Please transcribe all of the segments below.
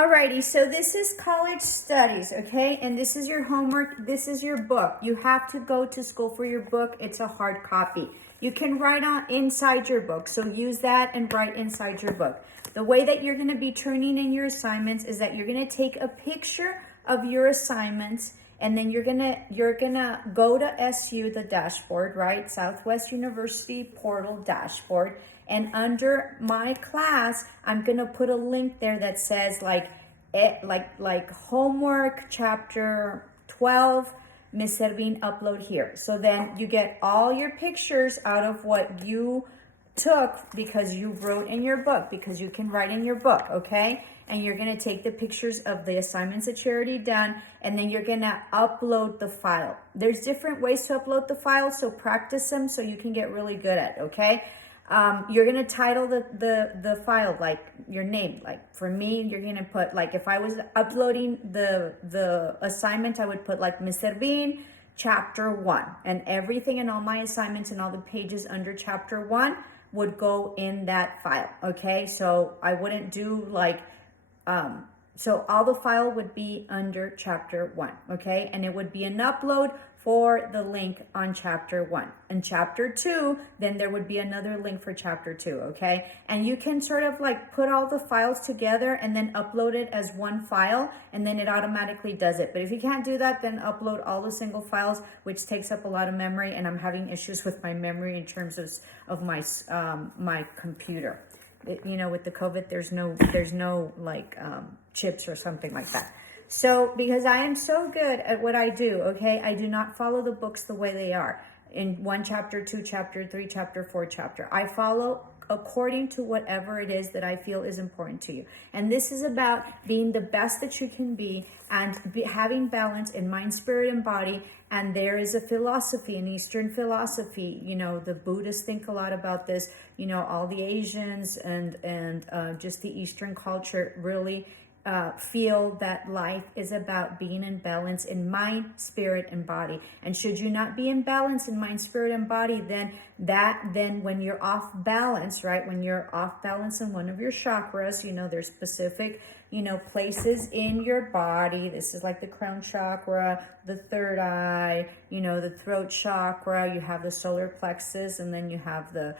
Alrighty, so this is college studies, okay? And this is your homework. This is your book. You have to go to school for your book. It's a hard copy. You can write on inside your book, so use that and write inside your book. The way that you're going to be turning in your assignments is that you're going to take a picture of your assignments, and then you're gonna go to SU, the dashboard, right? Southwest University portal dashboard. And under my class, I'm gonna put a link there that says like homework chapter 12, Miss Servin, upload here. So then you get all your pictures out of what you took because you wrote in your book, because you can write in your book, okay? And you're gonna take the pictures of the assignments that you already done, and then you're gonna upload the file. There's different ways to upload the file, so practice them so you can get really good at it, okay? You're gonna title the file like your name. Like for me, you're gonna put, like if I was uploading the assignment, I would put like Miss Servin, chapter 1, and everything and all my assignments and all the pages under chapter 1 would go in that file, okay? So I wouldn't do like, so all the file would be under chapter 1, okay? And it would be an upload for the link on chapter 1. And chapter 2, then there would be another link for chapter 2, okay? And you can sort of like put all the files together and then upload it as one file, and then it automatically does it. But if you can't do that, then upload all the single files, which takes up a lot of memory, and I'm having issues with my memory in terms of my my computer. You know, with the COVID, there's no like chips or something like that. So because I am so good at what I do, okay, I do not follow the books the way they are in 1 chapter, 2 chapter, 3 chapter, 4 chapter. I follow according to whatever it is that I feel is important to you. And this is about being the best that you can be and having balance in mind, spirit, and body. And there is a philosophy, an Eastern philosophy. You know, the Buddhists think a lot about this. You know, all the Asians and just the Eastern culture really feel that life is about being in balance in mind, spirit, and body. And should you not be in balance in mind, spirit, and body, then when you're off balance, right? When you're off balance in one of your chakras, you know, there's specific, you know, places in your body. This is like the crown chakra, the third eye, you know, the throat chakra. You have the solar plexus, and then you have the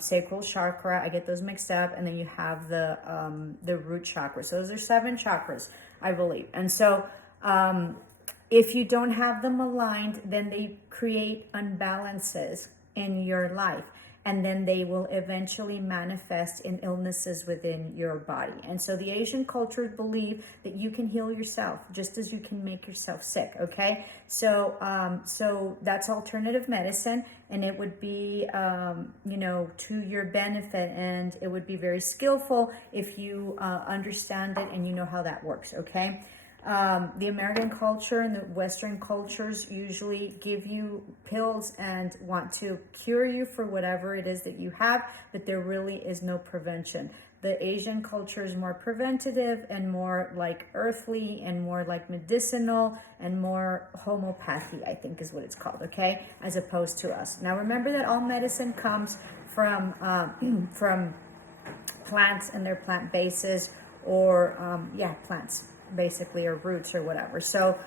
sacral chakra. I get those mixed up. And then you have the root chakra. So those are 7 chakras, I believe. And so if you don't have them aligned, then they create unbalances in your life. And then they will eventually manifest in illnesses within your body. And so the Asian cultures believe that you can heal yourself just as you can make yourself sick, okay? So so that's alternative medicine, and it would be, you know, to your benefit, and it would be very skillful if you understand it and you know how that works, okay? The American culture and the Western cultures usually give you pills and want to cure you for whatever it is that you have, but there really is no prevention. The Asian culture is more preventative and more like earthly and more like medicinal and more homeopathy, I think is what it's called, okay, as opposed to us. Now remember that all medicine comes from plants and their plant bases, or plants basically, or roots or whatever. So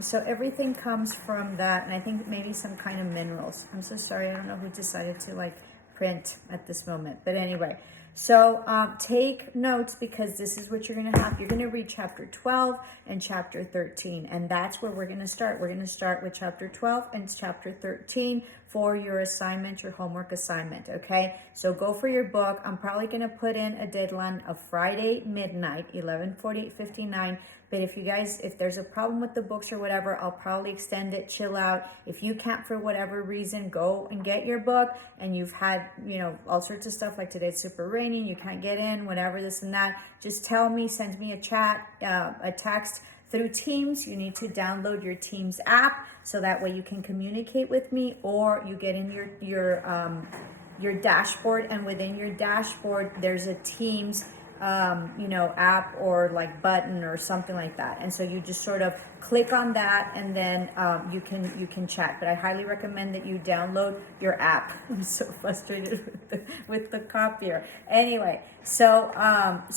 so everything comes from that, and I think maybe some kind of minerals. I'm so sorry, I don't know who decided to like print at this moment, but anyway. So take notes, because this is what you're going to have. You're going to read chapter 12 and chapter 13, and that's where we're going to start. We're going to start with chapter 12 and chapter 13 for your assignment, your homework assignment, okay? So go for your book. I'm probably going to put in a deadline of Friday midnight, 11:59. But if you guys, if there's a problem with the books or whatever, I'll probably extend it, chill out. If you can't, for whatever reason, go and get your book, and you've had, you know, all sorts of stuff, like today it's super raining, you can't get in, whatever, this and that, just tell me, send me a chat, a text through Teams. You need to download your Teams app, so that way you can communicate with me, or you get in your dashboard, and within your dashboard, there's a Teams app or like button or something like that. And so you just sort of click on that, and then you can chat. But I highly recommend that you download your app. I'm so frustrated with the copier. Anyway, so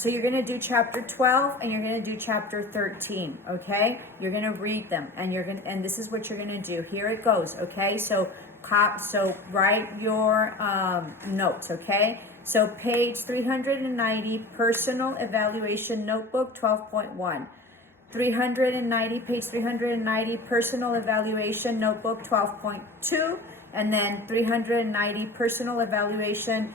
you're gonna do chapter 12 and you're gonna do chapter 13. Okay, you're gonna read them, and this is what you're gonna do. Here it goes. Okay, so write your notes. Okay. So page 390, Personal Evaluation Notebook 12.1. Page 390, Personal Evaluation Notebook 12.2. And then 390, Personal Evaluation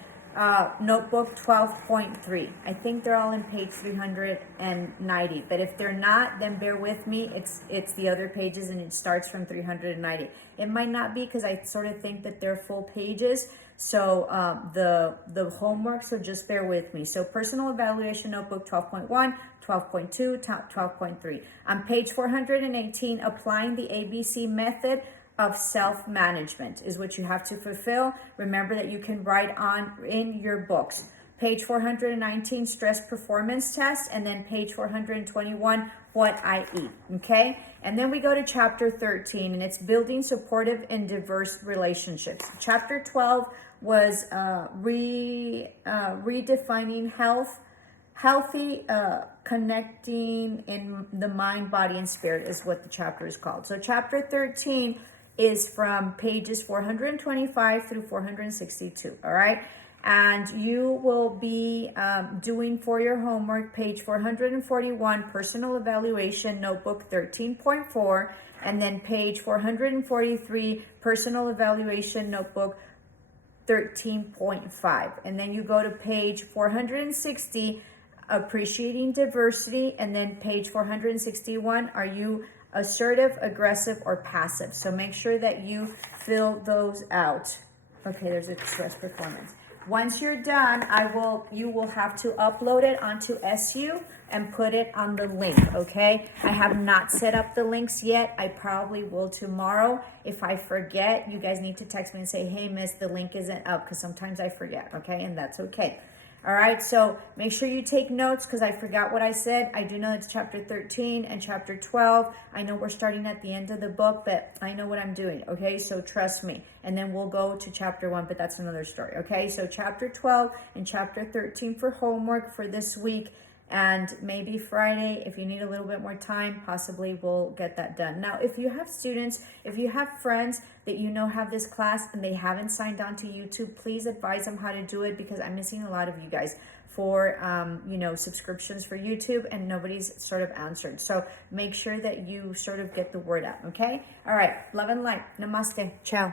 Notebook 12.3. I think they're all in page 390. But if they're not, then bear with me. It's the other pages, and it starts from 390. It might not be, because I sort of think that they're full pages. So the homework, so just bear with me. So Personal Evaluation Notebook 12.1, 12.2, 12.3. On page 418, Applying the ABC Method of Self-Management is what you have to fulfill. Remember that you can write on in your books. Page 419, Stress Performance Test, and then page 421, What I Eat, okay? And then we go to chapter 13, and it's Building Supportive and Diverse Relationships. Chapter 12 was redefining healthy connecting in the mind, body, and spirit is what the chapter is called. So chapter 13 is from pages 425 through 462, all right? And you will be doing for your homework page 441, Personal Evaluation Notebook 13.4, and then page 443, Personal Evaluation Notebook 13.5. And then you go to page 460, Appreciating Diversity, and then page 461, Are you assertive, aggressive, or passive? So make sure that you fill those out. Okay, there's a stress performance. Once you're done, you will have to upload it onto SU and put it on the link, okay? I have not set up the links yet. I probably will tomorrow. If I forget, you guys need to text me and say, hey, miss, the link isn't up, because sometimes I forget, okay? And that's okay. All right, so make sure you take notes, because I forgot what I said. I do know it's chapter 13 and chapter 12. I know we're starting at the end of the book, but I know what I'm doing, okay? So trust me. And then we'll go to chapter 1, but that's another story, okay? So chapter 12 and chapter 13 for homework for this week. And maybe Friday, if you need a little bit more time, possibly we'll get that done. Now, if you have students, if you have friends that you know have this class and they haven't signed on to YouTube, please advise them how to do it, because I'm missing a lot of you guys for, subscriptions for YouTube, and nobody's sort of answered. So make sure that you sort of get the word out, okay? All right, love and light. Namaste. Ciao.